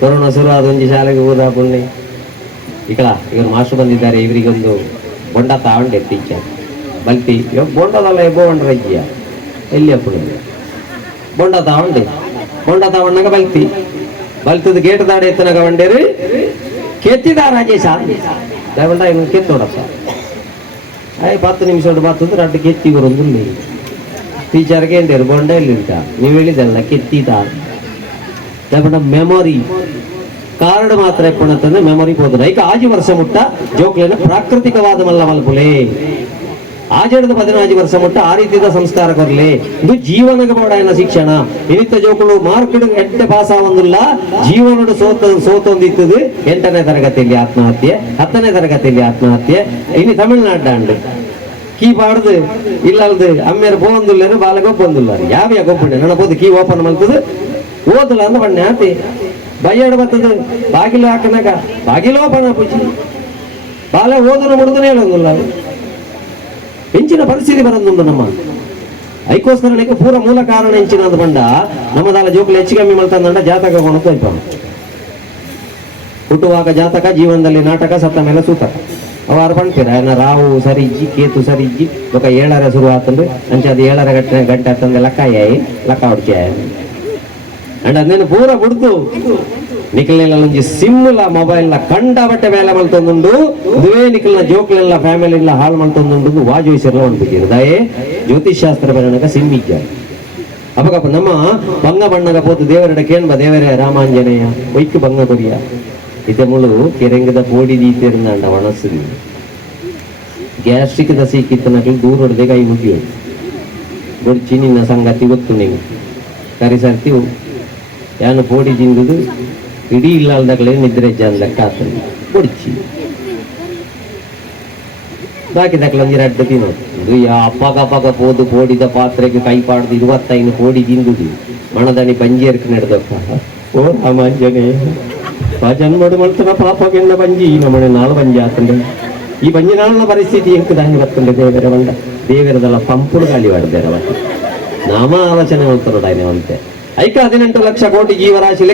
corona ಶುರು ಆದ ಒಂಜಿ ಶಾಲೆಗೆ ಹೋದ ಪುಣ್ಯ ಇವರು ಮಾಸ್ಟರ್ ಬಂದಿದ್ದಾರೆ, ಇವರಿಗೊಂದು ಬೊಂಡ ತಾವಂಡೆ ಟೀಚರ್ ಬಲ್ತಿ ಇವಾಗ ಬೊಂಡದಲ್ಲ ಬೋಂಡ್ರಜ್ಜಿಯ ಎಲ್ಲಿ ಅಪ್ಪಳು ಬೊಂಡ ತಾವಣ್ಣಗ ಬಲ್ತದ ಗೇಟ್ ದಾಡೆ ಎತ್ತನಗ ಬಂಡೇರಿ ಕೆತ್ತಿದ ರಾಜೇಶ ಬೊಂಡ ಇವ್ನು ಕೆತ್ತೋಡಪ್ಪ 10 ನಿಮಿಷ ಬಾತಂದ್ರೆ ಅಡ್ಡ ಕೆತ್ತಿ ಬರೋದು ಟೀಚರ್ಗೆ ಎಂದೇರು ಬೊಂಡ ಎಲ್ಲಿಂತ ನೀವು ಹೇಳಿದಲ್ಲ ಕೆತ್ತಿದ ಮೆಮೊರಿ ಕಾರ್ಡ್ ಮಾತ್ರ ಎಪ್ಪಣತ್ತಂದ್ರೆ ಮೆಮೊರಿ ಹೋದ್ರೆ ಈಗ ಆಜಿ ವರ್ಷ ಮುಟ್ಟ ಜೋಕ್ಲೇನ ಪ್ರಾಕೃತಿಕವಾದ ಮಲ್ಲ ಮಲ್ಪುಲೆ ಆಜಡದ 15 ವರ್ಷ ಮುಟ್ಟ ಆ ರೀತಿಯ ಸಂಸ್ಕಾರ ಕೊರ್ಲೆ ಇದು ಜೀವನಗ ಬೋಡಾಯನ ಶಿಕ್ಷಣ ಇನಿತ್ತ ಜೋಕುಳು ಮಾರ್ಕೆಟ್ ಎಡ್ಡೆ ಪಾಸ್ ಆವಂದಿಲ್ಲ ಜೀವನಡು ಸೋತೊಂದಿತ್ತದು 8ನೇ ತರಗತಿಯಲ್ಲಿ ಆತ್ಮಹತ್ಯೆ 10ನೇ ತರಗತಿಯಲ್ಲಿ ಆತ್ಮಹತ್ಯೆ ಇನ್ನು ತಮಿಳ್ನಾಡು ಕೀ ಪಾಡ್ದು ಇಲ್ಲಲ್ದು ಅಮ್ಮೇರ ಬೋಂದಿಲ್ಲ ಬಾಲ ಗೊಬ್ಬಂದಿಲ್ಲ ಯಾವ ಗೊಬ್ಬಂಡೆ ನನ್ನ ಬೋದು ಕೀ ಓಪನ್ ಮಾಡ್ತದೆ ಓದಲ್ಲ ಅಂದ್ರೆ ಬಣ್ಣೆ ಆತಿ ಬಯ್ಯಾಡ ಬರ್ತದೆ ಬಾಗಿಲು ಹಾಕನಾಗ ಬಾಗಿಲು ಓಪನ್ ಪೂಜಿ ಬಾಲ ಓದನ ಮುಡಿದನೇ ಹೇಳೋದಿಲ್ಲ ಹೆಂಚಿನ ಪರಿಸ್ಥಿತಿ ಬರೋದುಂಟು ನಮ್ಮ ಐಕೋಸ್ಕರ ಪೂರ ಮೂಲ ಕಾರಣ ಹೆಂಚಿನ ಬಂಡ ನಮ್ಮದಾಲ ಜೋಕುಲು ಹೆಚ್ಚು ಕಮ್ಮಿ ಮಾಡ್ತಂದ ಜಾತಕ ಕೊಣತು ಅಲ್ಪ ಹುಟ್ಟುವಾಗ ಜಾತಕ ಜೀವನದಲ್ಲಿ ನಾಟಕ ಸತ್ತ ಮೇಲೆ ಸೂತಕ ಅವಾರು ಪಣ್ತೀರ ರಾವು ಸರಿಜ್ಜಿ ಕೇತು ಸರಿಜ್ಜಿ ఒక 7ರ ಶುರು ಆತಂದ್ರೆ ಅಂಚೆ 7ರ ಗಂಟೆ ಆತಂದ್ರೆ ಲಕ್ಕ ಹೊಡ್ಚಿ ಅಂಡ್ ಅದೇನು ಪೂರ ಬಿಡ್ತು ನಿಖಲ್ನೆಲ್ಲ ಸಿಮ್ಮುಲ ಮೊಬೈಲ್ ಕಂಡ ಬಟ್ಟೆ ಮೇಲೆ ಮಲ್ತೊಂದುಂಡು ಇದುವೇ ನಿಖಲ್ನ ಜೋಕ್ಲೆಲ್ಲ ಫ್ಯಾಮಿಲಿ ಹಾಳು ಮಲ್ತೊಂದುಂಡು ವಾಜೋಯಿಸಿರಲ್ಲ ಒಂದ್ಬಿಟ್ಟಿರು ದಯೆ ಜ್ಯೋತಿಷ್ ಶಾಸ್ತ್ರ ಬರೋಣಗ ಸಿಮ್ಮಿಜ್ಜ ಅಪಗಪ್ಪ ನಮ್ಮ ಬಂಗ ಬಣ್ಣಗ ಪೋತು ದೇವರಡ ಕೇಳ್ಬ ದೇವರೇ ರಾಮಾಂಜನೇಯ ಒಯ್ಕು ಬಂಗ ಕೊರಿಯ ಇದ ಮುಳು ಕೆರೆಂಗದ ಪೋಡಿ ದೀತಿರುಂದ ಒಣಸಿರಿ ಗ್ಯಾಸ್ಟ್ರಿಕ್ ದಸಿ ಕಿತ್ತನಗಳು ದೂರ ಹೊಡೆದೆ ಕೈ ಮುಗಿಯೋ ಗೊಡ್ಚಿ ನಿನ್ನ ಸಂಗತಿ ಗೊತ್ತು ನೀವು ಕರಿ ಸರ್ತಿ ಯಾನು ಪೋಡಿ ತಿಂದುದು ಇಡೀ ಇಲ್ಲದಾಗಲೇ ನಿದ್ರೆ ಜಾನ್ ಲೆಕ್ಕ ಆಗ್ತದೆ ಕೊಡ್ಚಿ ಬಾಕಿದಾಗಲ ಒಂದಿರ ಅಡ್ಡ ತಿನ್ನೋದು ಅಪ್ಪಗ ಪೋದು ಪೋಡಿದ ಪಾತ್ರೆಗೆ ಕೈ ಪಾಡ್ದು 25 ಪೋಡಿ ತಿಂದುದು ಮಣದಣಿ ಪಂಜೇರ್ಕ್ ನಡೆದಪ್ಪ ಓ ರಾಮಾಂಜನೇಯ ಜನ್ಮಡು ಮಾಡ್ತಾರ ಪಾಪಗೆನ್ನ ಪಂಜಿ ನಮ್ಮನೆ 4 ಪಂಜಿ ಆತಂಡೆ ಈ ಪಂಜಿನಾಳಿನ ಪರಿಸ್ಥಿತಿ ಎಂಕ್ ದಾನಿ ಬರ್ತಂಡೆ ದೇವರ ಬಂಡ ದೇವರದಲ್ಲ ಪಂಪುಡು ಗಾಳಿ ಹೊಡೆದೇರ ನಾಮ ಆಲೋಚನೆ ಮಾಡ್ತಾರೋಡಾಯ್ನೆ ಅಂತೆ ಐಕ 18 ಲಕ್ಷ ಕೋಟಿ ಜೀವರಾಶಿ